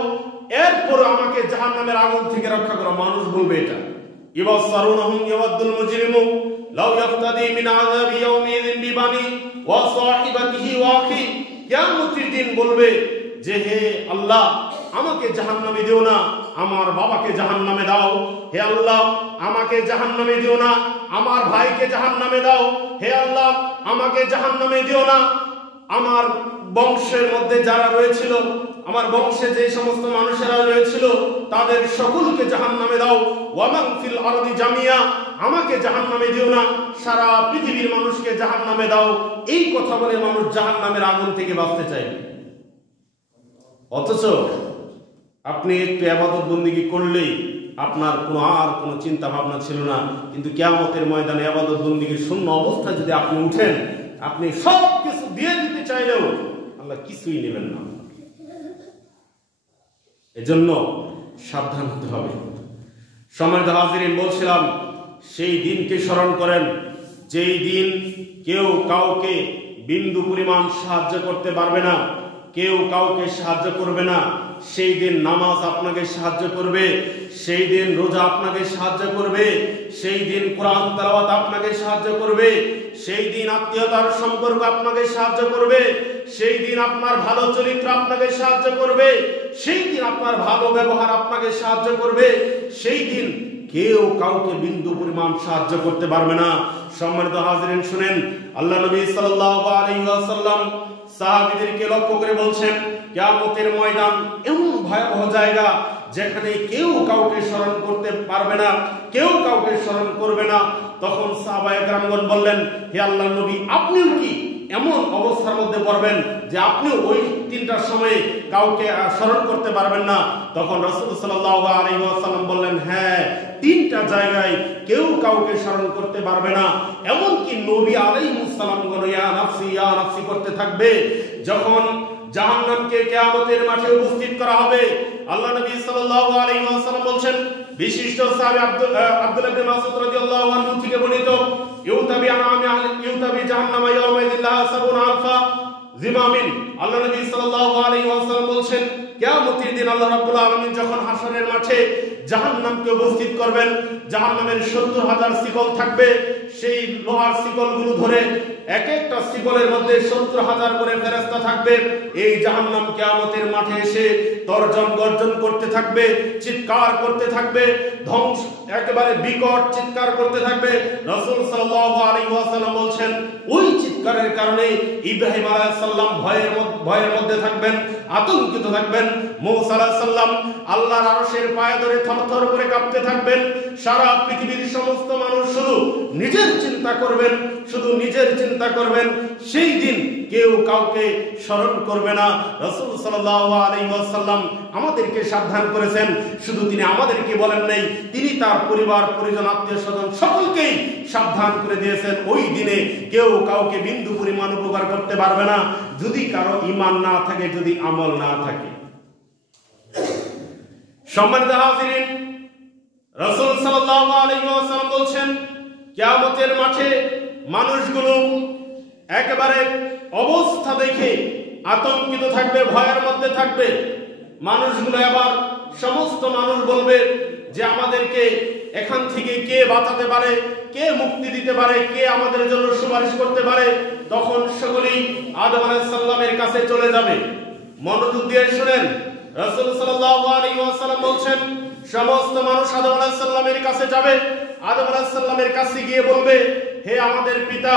এরপর আমাকে জাহান্নামের আগুন থেকে রক্ষা করো। মানুষ বলবে এটা। ইবাসসারুনহুম ইয়াওয়াদুল মুজরিমু লাউ ইয়াফতাদি মিন আযাবি ইয়াউমিযিন বিবানি ওয়া সাহিবাতিহি ওয়া আখি। কিয়ামতের দিন বলবে যে, হে আল্লাহ, আমাকে জাহান্নামে দিও না, আমার বাবাকে জাহান্নামে দাও। হে আল্লাহ, আমাকে জাহান্নামে দিও না, আমার ভাইকে জাহান্নামে দাও। হে আল্লাহ, আমাকে জাহান্নামে দিও না, আমার বংশের মধ্যে যারা রয়েছিল, আমার বংশে যে সমস্ত মানুষেরা রয়েছিল তাদের সকলকে জাহান্নামে দাও। ওয়ামান ফিল আরদি জামিয়া, আমাকে জাহান্নামে দিও না, সারা পৃথিবীর মানুষকে জাহান্নামে দাও। এই কথা বলে মানুষ জাহান্নামের আগুন থেকে বাঁচতে চাইবে। অথচ আপনি একটু ইবাদত বন্দেগী করলেই আপনার কোনো চিন্তা ভাবনা ছিল না, কিন্তু কিয়ামতের ময়দানে ইবাদত বন্দেগীর শূন্য অবস্থায় যদি আপনি উঠেন, আপনি সব কিছু দিয়ে দিতে চাইলেও আল্লাহ কিছুই নেবেন না। এজন্য সাবধান হতে হবে। সম্মানিত হাজিরিন, বলছিলাম সেই দিনকে স্মরণ করেন যেই দিন কেউ কাউকে বিন্দু পরিমাণ সাহায্য করতে পারবে না, কেউ কাউকে সাহায্য করবে না। সেই দিন নামাজ আপনাকে সাহায্য করবে, সেই দিন রোজা আপনাকে সাহায্য করবে, সেই দিন কোরআন তেলাওয়াত আপনাকে সাহায্য করবে, সেই দিন আত্মীয়তার সম্পর্ক আপনাকে সাহায্য করবে, সেই দিন আপনার ভালো চরিত্র আপনাকে সাহায্য করবে, সেই দিন আপনার ভালো ব্যবহার আপনাকে সাহায্য করবে। সেই দিন কেউ কাউকে বিন্দু পরিমাণ সাহায্য করতে পারবে না। সম্মানিত হাজিরিন, শুনেন, আল্লাহ নবী সাল্লাল্লাহু আলাইহি ওয়াসাল্লাম সাহাবীদেরকে লক্ষ্য করে বলছেন, কিয়ামতের ময়দান এমন ভয়াবহ জায়গা যেখানে কেউ কাউকে স্মরণ করতে পারবে না, কেউ কাউকে স্মরণ করবে না। তখন সাহাবায়ে কেরামগণ বললেন, হে আল্লাহর নবী, আপনিও কি এমন অবস্থার মধ্যে পড়বেন যে আপনিও ওই তিনটার সময়ে কাউকে স্মরণ করতে পারবেন না। তখন রাসূল সাল্লাল্লাহু আলাইহি ওয়াসাল্লাম বললেন, হ্যাঁ, তিনটা জায়গায় কেউ কাউকে স্মরণ করতে পারবে না। এমনকি নবী আলাইহিস সালামগণ ইয়া নাফসি করতে থাকবে। যখন জাহান্নামকে কিয়ামতের মাঠে উপস্থিত করা হবে, আল্লাহ নবী সাল্লাল্লাহু আলাইহি ওয়াসাল্লাম বলেন, বিশিষ্ট সাহাবী আব্দুল্লাহ ইবনে মাসউদ রাদিয়াল্লাহু আনহু থেকে বর্ণিত, ইউতাবি জাহান্নামা ইয়াওমাইযিল্লাহ সাবুনা আলফা জিমামিন। আল্লাহ নবী সাল্লাল্লাহু আলাইহি ওয়াসাল্লাম বলেন, কিয়ামতের দিন আল্লাহ রাব্বুল আলামিন যখন হাশরের মাঠে জাহান্নামকে উপস্থিত করবেন, জাহান্নামের 70,000 শিকল থাকবে। সেই লোহার শিকলগুলো ধরে এক একটা শিকলের মধ্যে 70,000 করে ফেরেশতা থাকবে। এই জাহান্নাম কিয়ামতের মাঠে এসে তর্জন গর্জন করতে থাকবে, চিৎকার করতে থাকবে, ধ্বংস একেবারে বিকট চিৎকার করতে থাকবে। রাসূল সাল্লাল্লাহু আলাইহি ওয়াসাল্লাম বলেন, ওই চিৎকারের কারণে ইব্রাহিম আলাইহিস সালাম ভয়ের মধ্যে থাকবেন, আতঙ্কিত থাকবেন। মূসা আলাইহিস সালাম আল্লাহর আরশের পায়ে ধরে থরথর করে কাঁপতে থাকবেন। সারা পৃথিবীর সমস্ত মানুষ শুধু নিজের চিন্তা করবেন, শুধু নিজের চিন্তা করবেন। সেই দিন কেউ কাউকে স্মরণ করবে না। রাসূল সাল্লাল্লাহু আলাইহি ওয়াসাল্লাম আমাদেরকে সাবধান করেছেন। শুধু তিনি আমাদেরকে বলেন নাই, তিনি তার পরিবার পরিজন আত্মীয়স্বজন সকলকেই সাবধান করে দিয়েছেন, ওই দিনে কেউ কাউকে বিন্দু পরিমাণ উপকার করতে পারবে না যদি কারো ঈমান না থাকে, যদি আমল না থাকে। সম্মানিত হাজিরিন, রাসূল সাল্লাল্লাহু আলাইহি ওয়াসাল্লাম বলেন, কিয়ামতের মাঠে মানুষগুলো একেবারে অবস্থা দেখে আতঙ্কিত থাকবে, ভয়ের মধ্যে থাকবে। মানুষগুলো আবার সমস্ত মানুষ বলবে যে আমাদেরকে এখান থেকে কে বাঁচাতে পারে, কে মুক্তি দিতে পারে, কে আমাদের জন্য সুপারিশ করতে পারে। তখন সকলেই আদম আলাইহিস সালামের কাছে চলে যাবে। মনোযোগ দিয়ে শুনেন, রাসূল সাল্লাল্লাহু আলাইহি ওয়াসাল্লাম বলেন, সমস্ত মানুষ আদম আলাইহিস সালামের কাছে যাবে। আদম আলাইহিস সালামের কাছে গিয়ে বলবে, হে আমাদের পিতা,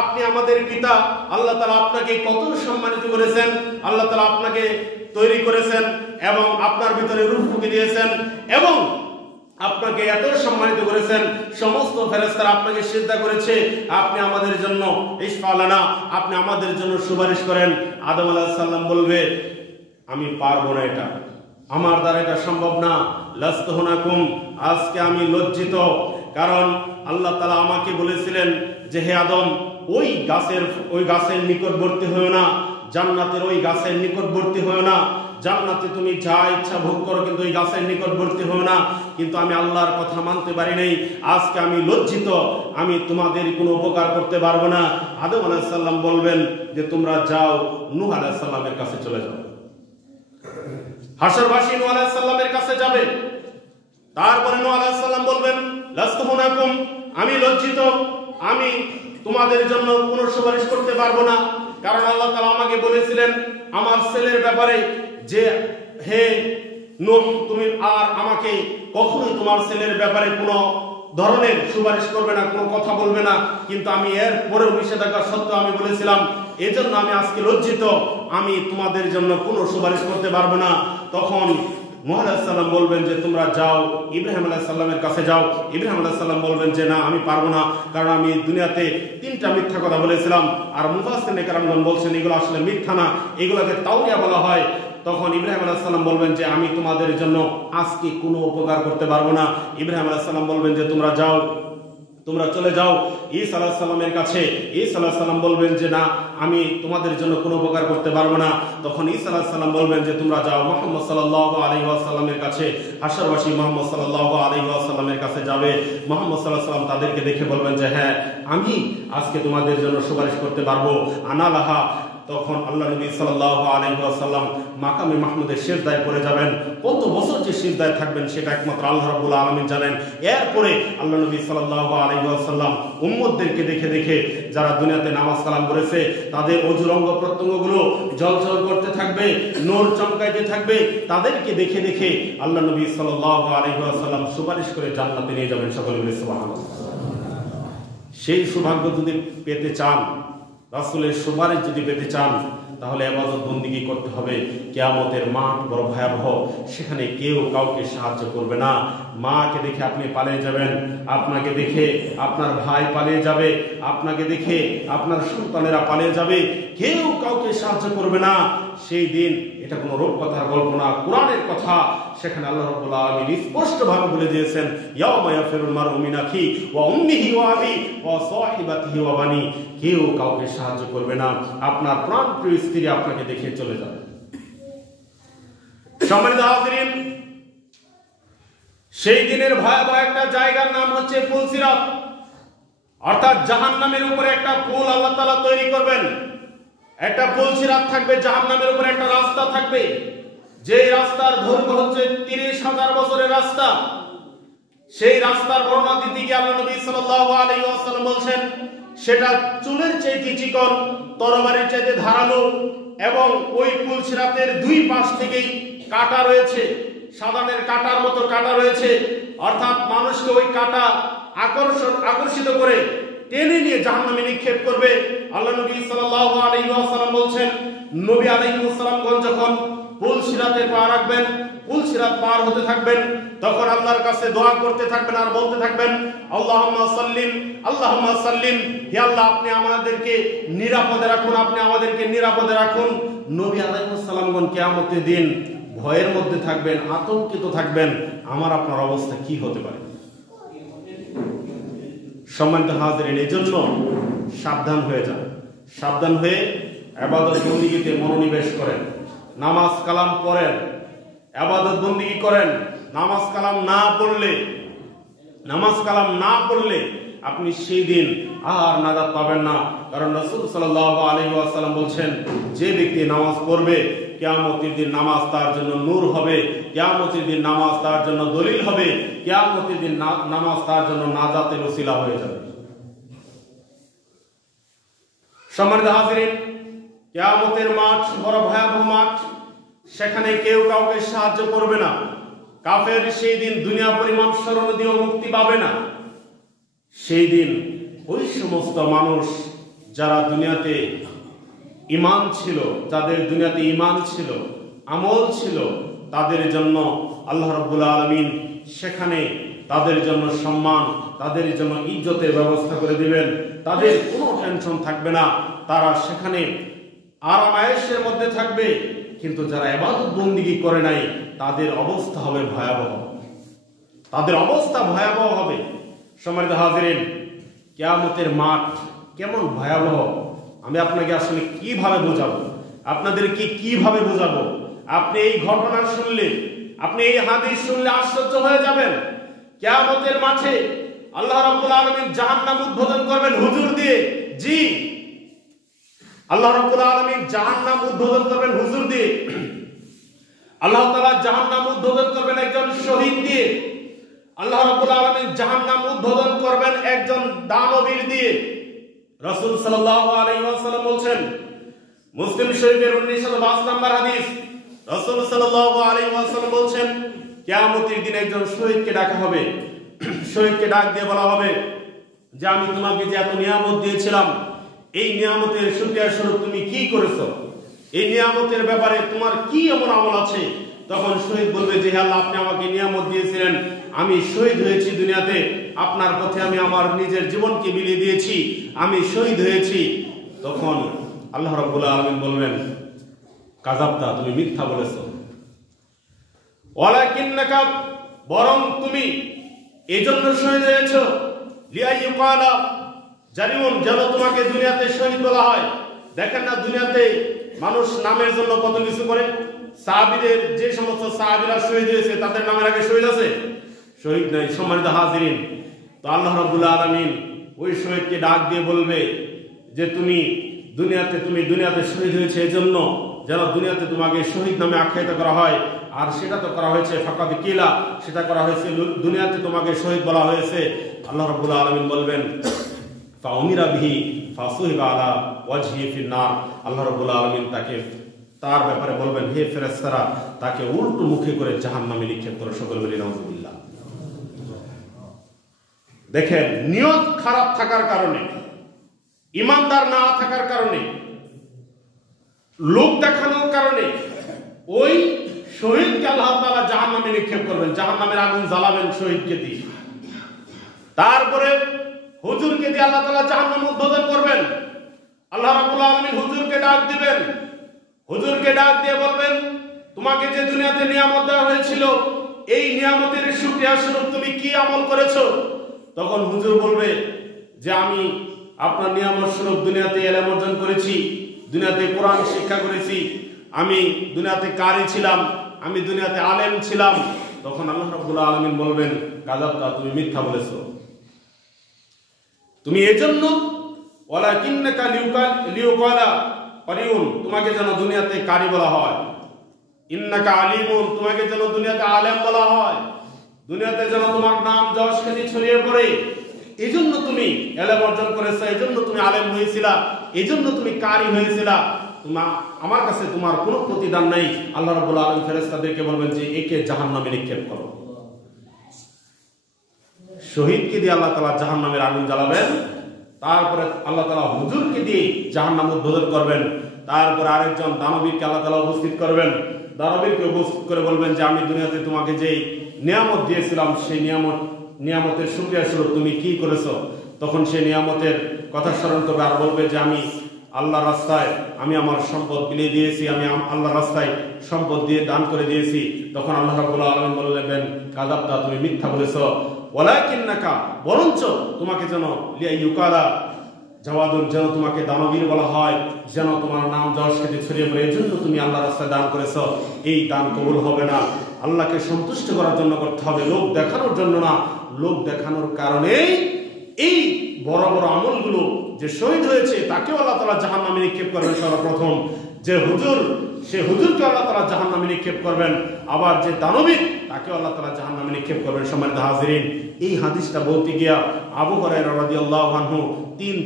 আপনি আমাদের পিতা, আল্লাহ তাআলা আপনাকে কত সম্মানিত করেছেন, আল্লাহ তাআলা আপনাকে তৈরি করেছেন এবং আপনার ভিতরে রূহ ফুঁকে দিয়েছেন এবং আপনাকে এত সম্মানিত করেছেন, সমস্ত ফেরেশতারা আপনাকে সিজদা করেছে, আপনি আমাদের জন্য ইশফা লানা, আপনি আমাদের জন্য সুপারিশ করেন। আদম আলাইহিস সালাম বলবে, আমি পারবো না, এটা আমার দ্বারা এটা সম্ভব না। লাস্তু হুনাকুম, আজকে আমি লজ্জিত, কারণ আল্লাহ তাআলা আমাকে বলেছিলেন যে হে আদম, ওই গাছের নিকটবর্তী হয়ো না, জান্নাতের ওই গাছের নিকটবর্তী হয়ো না, জান্নাতে তুমি যা ইচ্ছা ভোগ করো, কিন্তু ওই গাছের নিকটবর্তী হয়ো না। কিন্তু আমি আল্লাহর কথা মানতে পারি নাই, আজকে আমি লজ্জিত, আমি তোমাদের কোনো উপকার করতে পারবো না। আদম আলাইহিস সালাম বলবেন যে তোমরা যাও, নূহ আলাইহিস সালামের কাছে চলে যাও। হাশরবাসী নূহ আলাইহিস সালামের কাছে যাবে। তারপরে নূহ আলাইহিস সালাম বলবেন, লাস্তু হুনাকুম, আমি লজ্জিত, আমি তোমাদের জন্য কোনো সুপারিশ করতে পারবো না, কারণ আল্লাহ তাআলা আমাকে বলেছিলেন আমার ছেলের ব্যাপারে যে হে নূহ, তুমি আর আমাকে কখনোই তোমার ছেলের ব্যাপারে কোনো ধরনের সুপারিশ করবে না, কোনো কথা বলবে না। কিন্তু আমি এর পরেও নিষেধাজ্ঞা সত্ত্বেও আমি বলেছিলাম, এজন্য আমি আজকে লজ্জিত, আমি তোমাদের জন্য কোনো সুপারিশ করতে পারবো না। তখন নূহ আলাইহিস সালাম বলবেন যে তোমরা যাও, ইব্রাহিম আলাইহিস সালামের কাছে যাও। ইব্রাহিম আলাইহিস সালাম বলবেন যে না, আমি পারবো না, কারণ আমি দুনিয়াতে 3টা মিথ্যা কথা বলেছিলাম। আর মুফাসসিরিনে কেরামগণ বলছেন এগুলো আসলে মিথ্যা না, এগুলোকে তাওরিয়া বলা হয়। তখন ইব্রাহিম আলাইহিস সালাম বলবেন যে আমি তোমাদের জন্য আজকে কোনো উপকার করতে পারবো না। ইব্রাহিম আলাইহিস সালাম বলবেন যে তোমরা যাও, তোমরা চলে যাও ঈসা আলাইহিস সালামের কাছে। ঈসা আলাইহিস সালাম বলবেন যে না, আমি তোমাদের জন্য কোনো উপকার করতে পারবো না। তখন ঈসা আলাইহিস সালাম বলবেন যে তোমরা যাও মুহাম্মদ সাল্লাল্লাহু আলাইহি ওয়াসাল্লামের কাছে। হাশরবাসী মুহাম্মদ সাল্লাল্লাহু আলাইহি ওয়াসাল্লামের কাছে যাবে। মুহাম্মদ সাল্লাল্লাহু আলাইহি ওয়াসাল্লাম তাদেরকে দেখে বলবেন যে হ্যাঁ, আমি আজকে তোমাদের জন্য সুপারিশ করতে পারবো, আনা লাহা। তখন আল্লাহ নবী সাল্লাল্লাহু আলাইহি ওয়াসাল্লাম মাকামে মাহমুদের সিজদায় পড়ে যাবেন। কত বছর যে সিজদায় থাকবেন সেটা একমাত্র আল্লাহ রাব্বুল আলামিন জানেন। এরপরে আল্লাহ নবী সাল্লাল্লাহু আলাইহি ওয়াসাল্লাম উম্মতদেরকে দেখে দেখে, যারা দুনিয়াতে নামাজ কালাম করেছে, তাদের অজুর অঙ্গ প্রত্যঙ্গগুলো জ্বলজ্বল করতে থাকবে, নূর চমকাইতে থাকবে, তাদেরকে দেখে দেখে আল্লাহ নবী সাল্লাল্লাহু আলাইহি ওয়াসাল্লাম সুপারিশ করে জান্নাতে নিয়ে যাবেন। সকলে বলে সুবহানাল্লাহ। সেই সৌভাগ্য যদি পেতে চান, রাসূলের সুপারিশ যদি পেতে চান, তাহলে ইবাদত বন্দেগী করতে হবে। কিয়ামতের মাঠ বড় ভয়াবহ, সেখানে কেউ কাউকে সাহায্য করবে না। মাকে দেখে আপনি পালিয়ে যাবেন, আপনাকে দেখে আপনার ভাই পালিয়ে যাবে, আপনাকে দেখে আপনার সন্তানেরা পালিয়ে যাবে, কেউ কাউকে সাহায্য করবে না সেই দিন। এটা কোনো রূপকথার গল্প না, কোরআনের কথা। সেখানে আল্লাহ রাব্বুল আলামিন স্পষ্টভাবে বলে দিয়েছেন, ইয়াউমা ইয়াফিরুল মারউ মিন আখি ওয়া উম্মিহি ওয়া আবি ওয়া সাহিবাতিহি ওয়া বানি। কেউ কাউকে সাহায্য করবে না, আপনার প্রাণপ্রিয় স্ত্রী আপনাকে দেখে চলে যাবে। সম্মানিত হাজিরিন, সেই দিনের ভয়াবহ একটা জায়গার নাম হচ্ছে পুলসিরাত, অর্থাৎ জাহান্নামের উপরে একটা পুল আল্লাহ তাআলা তৈরি করবেন। একটা পুলসিরাত থাকবে, জাহান্নামের উপরে একটা রাস্তা থাকবে, যে রাস্তার দৈর্ঘ্য হচ্ছে 30,000 বছরের রাস্তা। সেই রাস্তার বর্ণনা দিতে গিয়ে আল্লাহ নবী সাল্লাল্লাহু আলাইহি ওয়াসাল্লাম বলছেন, সেটা চুলের চাইতে চিকন, তরবারির চাইতে ধারালো, এবং ওই পুলসিরাতের দুই পাশ থেকেই কাঁটা রয়েছে, সাধারণের কাঁটার মতো কাঁটা রয়েছে, অর্থাৎ মানুষকে ওই কাঁটা আকর্ষিত করে টেনে নিয়ে জাহান্নামে নিক্ষেপ করবে। আল্লাহ নবী সাল্লাল্লাহু আলাইহি ওয়াসাল্লাম বলছেন, নবী আলাইহিস সালাম যখন পুলসিরাতে পা রাখবেন, পুলসিরাত পার হতে থাকবেন, তখন আল্লাহর কাছে দোয়া করতে থাকবেন আর বলতে থাকবেন, আল্লাহুম্মা সাল্লিম আল্লাহুম্মা সাল্লিম, হে আল্লাহ আপনি আমাদেরকে নিরাপদে রাখুন, আপনি আমাদেরকে নিরাপদে রাখুন। নবী আলাইহিস সালামগণ কিয়ামতের দিন ভয়ের মধ্যে থাকবেন, আতঙ্কিত থাকবেন, আমার আপনার অবস্থা কি হতে পারে। সম্মানিত হাজিরিন, এই জন্য সাবধান হয়ে যান, সাবধান হয়ে ইবাদত বন্দেগীতে মনোনিবেশ করেন, নামাজ কালাম পড়েন, ইবাদত বন্দেগী করেন। নামাজ কালাম না পড়লে আপনি সেই দিন আর নাজাত পাবেন না। কারণ রাসূল সাল্লাল্লাহু আলাইহি ওয়াসাল্লাম বলছেন, যে ব্যক্তি নামাজ পড়বে কিয়ামতের দিন নামাজ তার জন্য নূর হবে, কিয়ামতের দিন নামাজ তার জন্য দলিল হবে, কিয়ামতের দিন নামাজ তার জন্য নাজাতের ওসিলা হয়ে যাবে। সম্মানিত হাজিরিন, কিয়ামতের মাঠ বড় ভয়াবহ মাঠ, সেখানে কেউ কাউকে সাহায্য করবে না। কাফের সেই দিন দুনিয়া পরিমাণ স্মরণ দিয়েও মুক্তি পাবে না। সেই দিন ওই সমস্ত মানুষ যারা দুনিয়াতে ঈমান ছিল, যাদের দুনিয়াতে ঈমান ছিল, আমল ছিল, তাদের জন্য আল্লাহ রাব্বুল আলামিন সেখানে তাদের জন্য সম্মান, তাদের জন্য ইজ্জতের ব্যবস্থা করে দিবেন। তাদের কোনো টেনশন থাকবে না, তারা সেখানে আরাম আয়েশের মধ্যে থাকবে। কিন্তু যারা ইবাদত বন্দেগী করে নাই, তাদের অবস্থা হবে ভয়াবহ, তাদের অবস্থা ভয়াবহ হবে। সম্মানিত হাজিরিন, কিয়ামতের মাঠ কেমন ভয়াবহ আমি আপনাকে আসলে কিভাবে বোঝাবো, আপনাদেরকে কিভাবে বোঝাবো? আপনি এই ঘটনা শুনলে, আপনি এই হাদিস শুনলে আশ্চর্য হয়ে যাবেন। কিয়ামতের মাঠে আল্লাহ রাব্বুল আলামিন জাহান্নাম উদ্বোধন করবেন হুজুর দিয়ে। জি, আল্লাহ রাব্বুল আলামিন জাহান্নাম উদ্বোধন করবেন হুজুর দিয়ে। আল্লাহ তাআলা জাহান্নাম উদ্বোধন করবেন একজন শহীদ দিয়ে। আল্লাহ রাব্বুল আলামিন জাহান্নাম উদ্বোধন করবেন একজন দানবীর দিয়ে। রাসূল সাল্লাল্লাহু আলাইহি ওয়াসাল্লাম বলেন, মুসলিম শরীফের 1905 নম্বর হাদিস, রাসূল সাল্লাল্লাহু আলাইহি ওয়াসাল্লাম বলেন, কিয়ামতের দিন একজন শহীদকে ডাকা হবে। শহীদকে ডাক দিয়ে বলা হবে যে, আমি তোমাকে যে এত নিয়ামত দিয়েছিলাম, এই নিয়ামতের শুকরিয়া স্বরূপ তুমি কি করেছো? এই নিয়ামতের ব্যাপারে তোমার কি এমন আমল আছে? তখন শহীদ বলবে যে, হে আল্লাহ, আপনি আমাকে নিয়ামত দিয়েছিলেন, আমি শহীদ হয়েছি দুনিয়াতে, আপনার পথে আমি আমার নিজের জীবনকে বিলিয়ে দিয়েছি, আমি শহীদ হয়েছি। তখন আল্লাহ রাব্বুল আলামিন বলবেন, কাযাবতা, তুমি মিথ্যা বলেছো। ওয়ালাকিন্নাকা, বরং তুমি এজন্য শহীদ হয়েছো, লিয়াইয়ুকালা জারিউন, যেন তোমাকে দুনিয়াতে শহীদ বলা হয়। দেখেন না, দুনিয়াতে মানুষ নামের জন্য কত কিছু করে। সাহাবীদের, যে সমস্ত সাহাবীরা শহীদ হয়েছে, তাদের নামের আগে শহীদ আছে? শহীদ নাই। সম্মানিত হাজিরিন, তো আল্লাহ রাব্বুল আলামিন ওই শহীদকে ডাক দিয়ে বলবে যে, তুমি দুনিয়াতে শহীদ হয়েছে এজন্য যেন দুনিয়াতে তোমাকে শহীদ নামে আখ্যায়িত করা হয়। আর সেটা তো করা হয়েছে ফাকাদ কিলা, সেটা করা হয়েছে দুনিয়াতে তোমাকে শহীদ বলা হয়েছে। আল্লাহ রাব্বুল আলামিন বলবেন, ফাউমিরা বিহি ফাসুহিবা আলা ওয়াজহি ফিন নার। আল্লাহ রাব্বুল আলামিন তার ব্যাপারে বলবেন, হে ফেরেশতারা, তাকে উল্টো মুখে করে জাহান্নামে নিক্ষেপ করো। সকল বলি নাউযুবিল্লাহ। দেখেন, নিয়ত খারাপ থাকার কারণে, ঈমানদার না থাকার কারণে লোক দেখানোর কারণে ওই শহীদকে আল্লাহ তাআলা জাহান্নামে নিক্ষেপ করবেন, জাহান্নামের আগুন জ্বালাবেন শহীদকে দিয়ে। তারপরে হুজুরকে দিয়ে আল্লাহ তাআলা জাহান্নামে উদ্বোধন করবেন। আল্লাহ রাব্বুল আলামিন হুজুরকে ডাক দিবেন, হুজুরকে ডাক দিয়ে বলবেন, তোমাকে যে দুনিয়াতে নিয়ামত দেওয়া হয়েছিল, এই নিয়ামতের শুকরিয়া স্বরূপ তুমি কি আমল করেছো? তখন হুজুর বলবে যে আমি আপনার নিয়ামত স্বরূপ দুনিয়াতে ইলম অর্জন করেছি, দুনিয়াতে কোরআন শিক্ষা করেছি, আমি দুনিয়াতে কারি ছিলাম, আমি দুনিয়াতে আলেম ছিলাম। তখন আল্লাহ রাব্বুল আলামিন বলবেন, কাযাবতা, তুমি মিথ্যা বলেছো। তুমি এজন্য ওয়ালাকিন্নাকা লিউকালা কারিউন, তোমাকে যেন দুনিয়াতে কারি বলা হয়, ইন্নাকা আলিমুন, তোমাকে যেন দুনিয়াতে আলেম বলা হয়, দুনিয়াতে যেন তোমার নাম যশ খ্যাতি ছড়িয়ে পড়ে। এজন্য তুমি ইলম অর্জন করেছো, এজন্য তুমি আলেম হয়েছিলা, এজন্য তুমি কারি হয়েছিলা। আমার কাছে তোমার কোনো প্রতিদান নাই। আল্লাহ রাব্বুল আলামিন ফেরেশতাদেরকে বলবেন যে একে জাহান্নামে নিক্ষেপ করো। শহীদকে দিয়ে আল্লাহ তাআলা জাহান্নামের আগুন জ্বালাবেন। তারপরে আল্লাহ তাআলা হুজুরকে দিয়ে জাহান্নাম উদ্বোধন করবেন। তারপরে আরেকজন দানবীরকে আল্লাহ তাআলা উপস্থিত করবেন। দানবীরকে উপস্থিত করে বলবেন যে আমি দুনিয়াতে তোমাকে যে নিয়ামত দিয়েছিলাম, সেই নিয়ামতের শুকরিয়া স্বরূপ তুমি কি করেছো? তখন সেই নিয়ামতের কথা স্মরণ করবে আর বলবে যে আমি আল্লাহর রাস্তায় আমি আমার সম্পদ বিলিয়ে দিয়েছি, আমি আল্লাহর রাস্তায় সম্পদ দিয়ে দান করে দিয়েছি। তখন আল্লাহ রাব্বুল আলামিন বলবেন, কাযাবতা, তুমি মিথ্যা বলেছো। ওয়ালাকিন্নাকা, বরঞ্চ তোমাকে যেন লিইউকালা জাওয়াদুন, যেন তোমাকে দানবীর বলা হয়, যেন তোমার নাম যশ খ্যাতি ছড়িয়ে পড়ে, এজন্য তুমি আল্লাহর রাস্তায় দান করেছো। এই দান কবুল হবে না, আল্লাহকে সন্তুষ্ট করার জন্য করতে হবে, লোক দেখানোর জন্য না। লোক দেখানোর কারণে এই বড় বড় আমলগুলো, যে শহীদ হয়েছে তাকেও আল্লাহ তাআলা জাহান্নামে নিক্ষেপ করবেন সর্বপ্রথম। যে হুজুর, সে হুজুরকে আল্লাহ তাআলা জাহান্নামে নিক্ষেপ করবেন। আবার যে দানবীর, তাকেও আল্লাহ তাআলা জাহান্নামে নিক্ষেপ করবেন। সম্মানিত হাজিরিন, এই হাদিসটা বলতে গিয়া আবু হুরায়রা রাদিয়াল্লাহু আনহু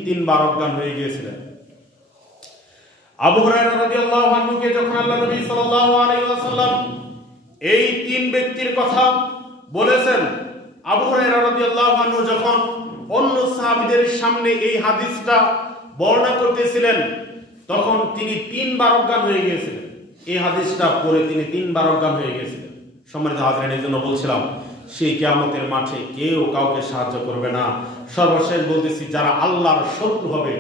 তিনবার অজ্ঞান হয়ে গিয়েছিলেন। আবু হুরায়রা রাদিয়াল্লাহু আনহুকে যখন আল্লাহ নবী সাল্লাল্লাহু আলাইহি ওয়াসাল্লাম এই তিন ব্যক্তির কথা বলেছেন, আবু হুরায়রা রাদিয়াল্লাহু আনহু যখন অন্য সাহাবীদের সামনে এই হাদিসটা বর্ণনা করতেছিলেন, তখন তিনি তিনবার অজ্ঞান হয়ে গিয়েছিলেন। এই হাদিসটা পড়ে তিনি তিনবার অজ্ঞান হয়ে গিয়েছিলেন। সম্মানিত হাজিরিন, এই জন্য বলছিলাম সেই কিয়ামতের মাঠে কেউ কাউকে সাহায্য করবে না। সর্বশেষ বলতেছি, যারা আল্লাহর শত্রু হবে